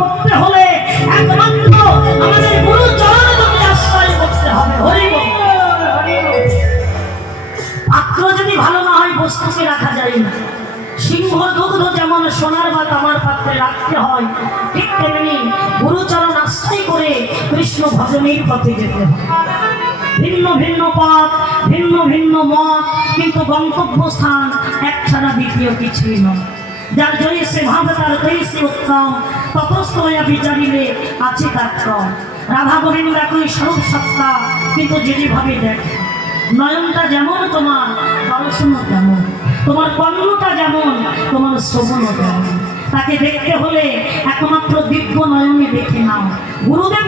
করতে হলে একমাত্র আমাদের গুরু চরণে তুমি আশ্রয় করতে হবে। হরি বল। পাত্র যদি ভালো না হয় বস্তুকে রাখা যায় না। সিংহ দুগ্ধ যেমন সোনার বা তামার পাত্রে রাখতে হয়, ঠিক তেমনি গুরুচরণ আশ্রয় করে কৃষ্ণ ভজনের পথে যেতে হয়। ভিন্ন ভিন্ন পথ, ভিন্ন ভিন্ন মত, কিন্তু গন্তব্যস্থান এক ছাড়া দ্বিতীয় কিছুই নয়। যার জয়সে ভাব তার জয়সে উত্তম, ততস্তয়া বিচারিলে আছে তার ক্রম। রাধা গোবিন্দ একই স্বরূপ সত্তা, কিন্তু যে যেভাবে দেখে। নয়নটা যেমন তোমার দর্শনও তেমন, তোমার কর্ণটা যেমন তোমার শ্রবণও তেমন। তাকে দেখতে হলে একমাত্র দিব্য নয়নে দেখে নাও। গুরুদেব